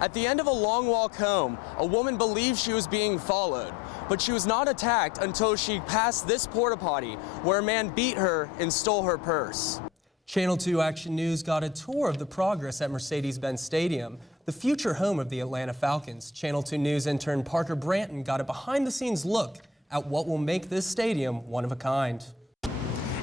At the end of a long walk home, a woman believed she was being followed, but she was not attacked until she passed this porta potty where a man beat her and stole her purse. Channel 2 Action News got a tour of the progress at Mercedes-Benz Stadium, the future home of the Atlanta Falcons. Channel 2 News intern Parker Branton got a behind-the-scenes look at what will make this stadium one of a kind.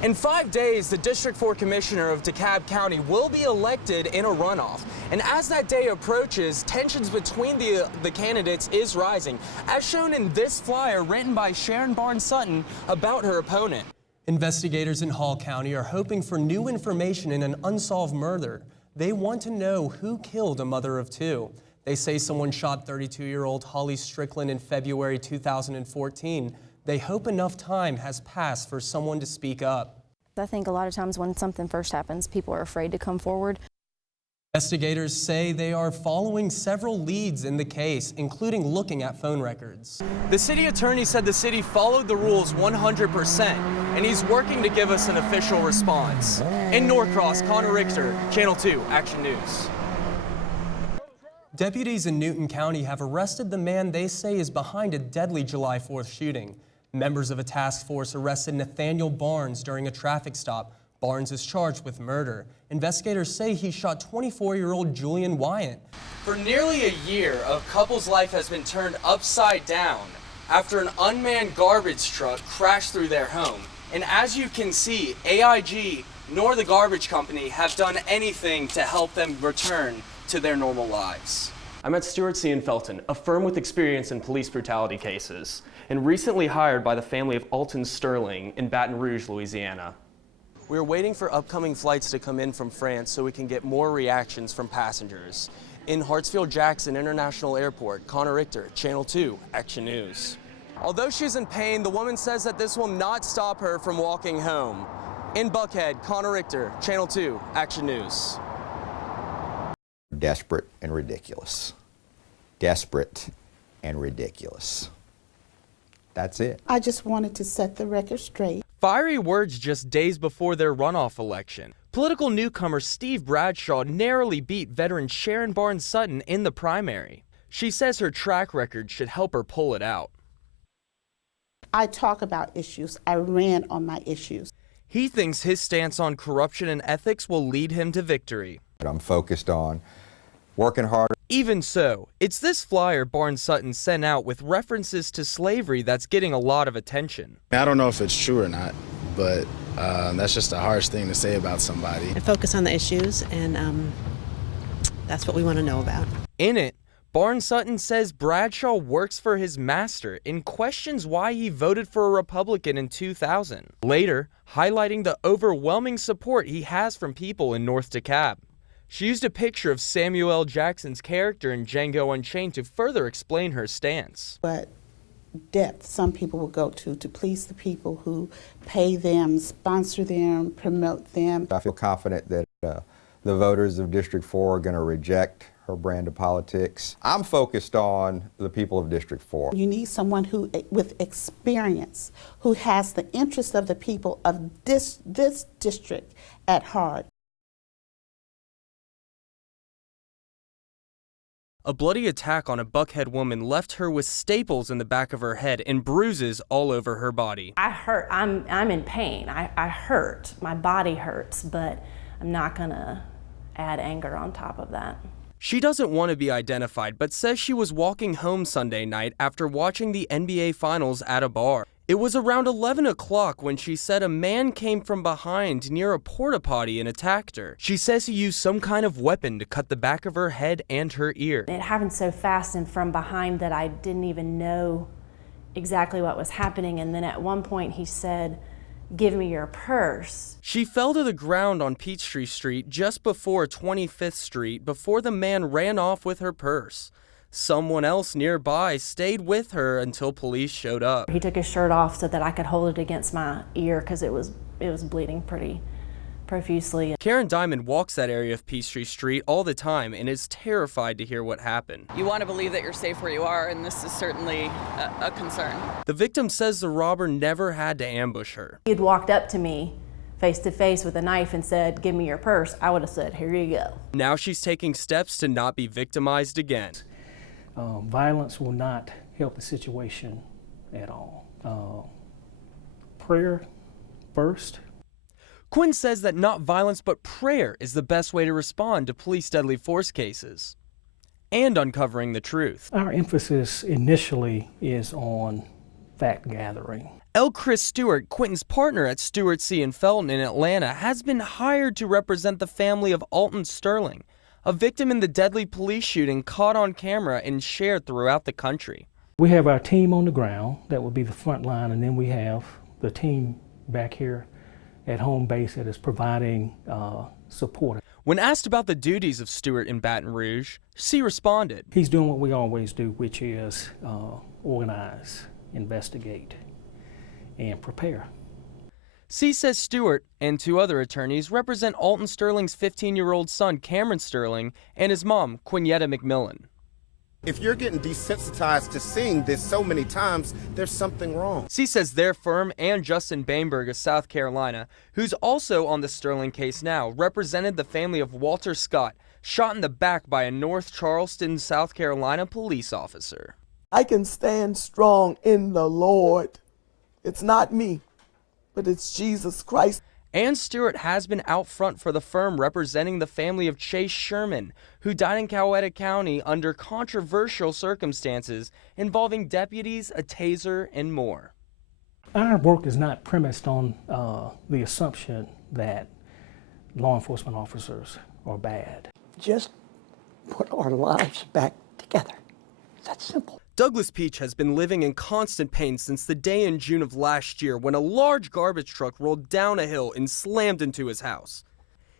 In 5 days, the District 4 Commissioner of DeKalb County will be elected in a runoff. And as that day approaches, tensions between the candidates is rising, as shown in this flyer written by Sharon Barnes-Sutton about her opponent. Investigators in Hall County are hoping for new information in an unsolved murder. They want to know who killed a mother of two. They say someone shot 32-year-old Holly Strickland in February 2014. They hope enough time has passed for someone to speak up. I think a lot of times when something first happens, people are afraid to come forward. Investigators say they are following several leads in the case, including looking at phone records. The city attorney said the city followed the rules 100%, and he's working to give us an official response. In Norcross, Connor Richter, Channel 2 Action News. Deputies in Newton County have arrested the man they say is behind a deadly July 4th shooting. Members of a task force arrested Nathaniel Barnes during a traffic stop. Barnes is charged with murder. Investigators say he shot 24-year-old Julian Wyatt. For nearly a year, a couple's life has been turned upside down after an unmanned garbage truck crashed through their home. And as you can see, AIG nor the garbage company have done anything to help them return to their normal lives. I'm at Stewart C. & Felton, a firm with experience in police brutality cases, and recently hired by the family of Alton Sterling in Baton Rouge, Louisiana. We're waiting for upcoming flights to come in from France so we can get more reactions from passengers. In Hartsfield-Jackson International Airport, Connor Richter, Channel 2 Action News. Although she's in pain, the woman says that this will not stop her from walking home. In Buckhead, Connor Richter, Channel 2 Action News. Desperate and ridiculous. Desperate and ridiculous. That's it. I just wanted to set the record straight. Fiery words just days before their runoff election. Political newcomer Steve Bradshaw narrowly beat veteran Sharon Barnes-Sutton in the primary. She says her track record should help her pull it out. I talk about issues. I ran on my issues. He thinks his stance on corruption and ethics will lead him to victory. I'm focused on working hard. Even so, it's this flyer Barnes-Sutton sent out with references to slavery that's getting a lot of attention. I don't know if it's true or not, but that's just a harsh thing to say about somebody. And focus on the issues, and that's what we want to know about. In it, Barnes-Sutton says Bradshaw works for his master and questions why he voted for a Republican in 2000. Later, highlighting the overwhelming support he has from people in North DeKalb. She used a picture of Samuel L. Jackson's character in Django Unchained to further explain her stance. But depth some people will go to please the people who pay them, sponsor them, promote them. I feel confident that the voters of District 4 are going to reject her brand of politics. I'm focused on the people of District 4. You need someone who, with experience, who has the interest of the people of this district at heart. A bloody attack on a Buckhead woman left her with staples in the back of her head and bruises all over her body. I hurt. I'm in pain. I hurt. My body hurts, but I'm not gonna add anger on top of that. She doesn't want to be identified, but says she was walking home Sunday night after watching the NBA Finals at a bar. It was around 11 o'clock when she said a man came from behind near a porta potty and attacked her. She says he used some kind of weapon to cut the back of her head and her ear. It happened so fast and from behind that I didn't even know exactly what was happening. And then at one point he said, "Give me your purse." She fell to the ground on Peachtree Street just before 25th Street before the man ran off with her purse. Someone else nearby stayed with her until police showed up. He took his shirt off so that I could hold it against my ear because it was bleeding pretty profusely. Karen Diamond walks that area of Peachtree Street all the time and is terrified to hear what happened. You want to believe that you're safe where you are, and this is certainly a concern. The victim says the robber never had to ambush her. He had walked up to me face to face with a knife and said, "Give me your purse," I would have said, "Here you go." Now she's taking steps to not be victimized again. Violence will not help the situation at all. Prayer first. Quinn says that not violence but prayer is the best way to respond to police deadly force cases and uncovering the truth. Our emphasis initially is on fact gathering. L. Chris Stewart, Quentin's partner at Stewart C. and Felton in Atlanta, has been hired to represent the family of Alton Sterling, a victim in the deadly police shooting caught on camera and shared throughout the country. We have our team on the ground, that would be the front line, and then we have the team back here at home base that is providing support. When asked about the duties of Stewart in Baton Rouge, C responded, "He's doing what we always do, which is organize, investigate, and prepare." C says Stewart and two other attorneys represent Alton Sterling's 15-year-old son, Cameron Sterling, and his mom, Quinyetta McMillan. If you're getting desensitized to seeing this so many times, there's something wrong. C says their firm and Justin Bainberg of South Carolina, who's also on the Sterling case now, represented the family of Walter Scott, shot in the back by a North Charleston, South Carolina police officer. I can stand strong in the Lord. It's not me, but it's Jesus Christ. And Stewart has been out front for the firm representing the family of Chase Sherman, who died in Coweta County under controversial circumstances involving deputies, a taser, and more. Our work is not premised on the assumption that law enforcement officers are bad. Just put our lives back together. That's simple. Douglas Peach has been living in constant pain since the day in June of last year when a large garbage truck rolled down a hill and slammed into his house.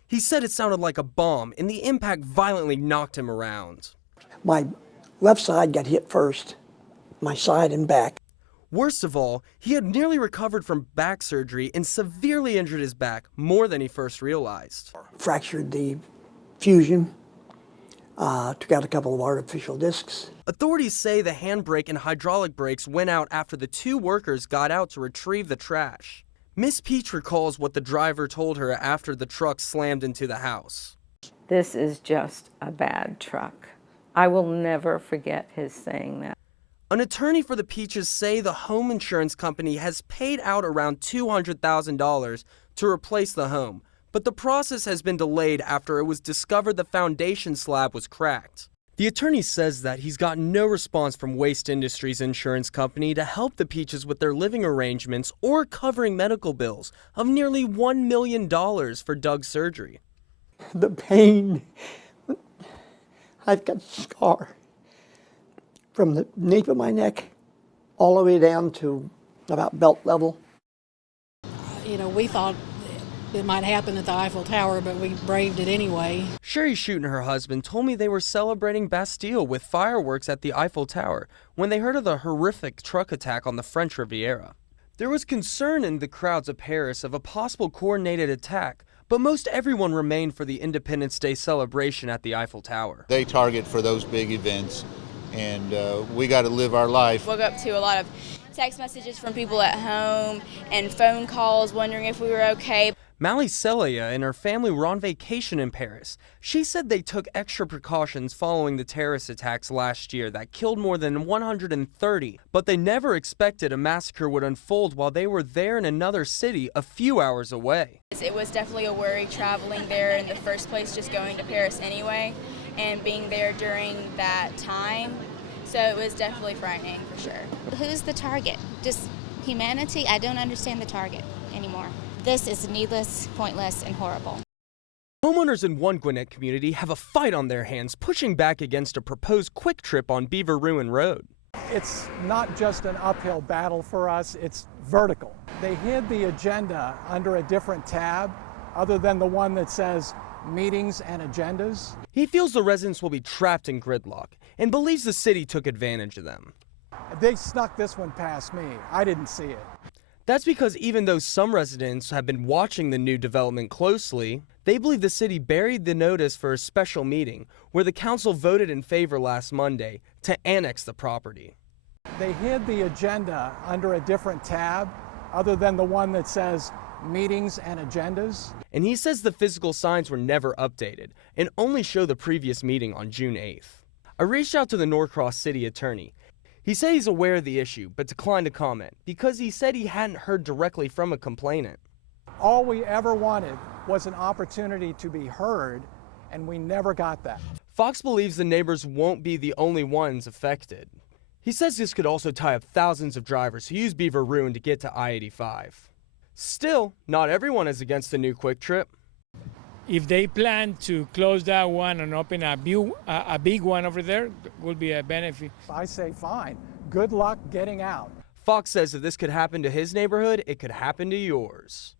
He said it sounded like a bomb, and the impact violently knocked him around. My left side got hit first, my side and back. Worst of all, he had nearly recovered from back surgery and severely injured his back more than he first realized. Fractured the fusion, took out a couple of artificial discs. Authorities say the handbrake and hydraulic brakes went out after the two workers got out to retrieve the trash. Miss Peach recalls what the driver told her after the truck slammed into the house. "This is just a bad truck." I will never forget his saying that. An attorney for the Peaches say the home insurance company has paid out around $200,000 to replace the home, but the process has been delayed after it was discovered the foundation slab was cracked. The attorney says that he's gotten no response from Waste Industries Insurance Company to help the Peaches with their living arrangements or covering medical bills of nearly $1 million for Doug's surgery. The pain, I've got a scar from the nape of my neck all the way down to about belt level. You know, we thought it might happen at the Eiffel Tower, but we braved it anyway. Sherry Shute and her husband told me they were celebrating Bastille with fireworks at the Eiffel Tower when they heard of the horrific truck attack on the French Riviera. There was concern in the crowds of Paris of a possible coordinated attack, but most everyone remained for the Independence Day celebration at the Eiffel Tower. They target for those big events, and we got to live our life. Woke up to a lot of text messages from people at home and phone calls wondering if we were okay. Mally Celia and her family were on vacation in Paris. She said they took extra precautions following the terrorist attacks last year that killed more than 130, but they never expected a massacre would unfold while they were there in another city a few hours away. It was definitely a worry traveling there in the first place, just going to Paris anyway, and being there during that time. So it was definitely frightening for sure. Who's the target? Just humanity? I don't understand the target anymore. This is needless, pointless, and horrible. Homeowners in one Gwinnett community have a fight on their hands pushing back against a proposed quick trip on Beaver Ruin Road. It's not just an uphill battle for us, it's vertical. They hid the agenda under a different tab other than the one that says meetings and agendas. He feels the residents will be trapped in gridlock and believes the city took advantage of them. They snuck this one past me. I didn't see it. That's because even though some residents have been watching the new development closely, they believe the city buried the notice for a special meeting where the council voted in favor last Monday to annex the property. They hid the agenda under a different tab other than the one that says meetings and agendas. And he says the physical signs were never updated and only show the previous meeting on June 8th. I reached out to the Norcross city attorney. He said he's aware of the issue, but declined to comment because he said he hadn't heard directly from a complainant. All we ever wanted was an opportunity to be heard, and we never got that. Fox believes the neighbors won't be the only ones affected. He says this could also tie up thousands of drivers who use Beaver Ruin to get to I-85. Still, not everyone is against the new Quick Trip. If they plan to close that one and open a big one over there, would be a benefit. I say fine. Good luck getting out. Fox says if this could happen to his neighborhood, it could happen to yours.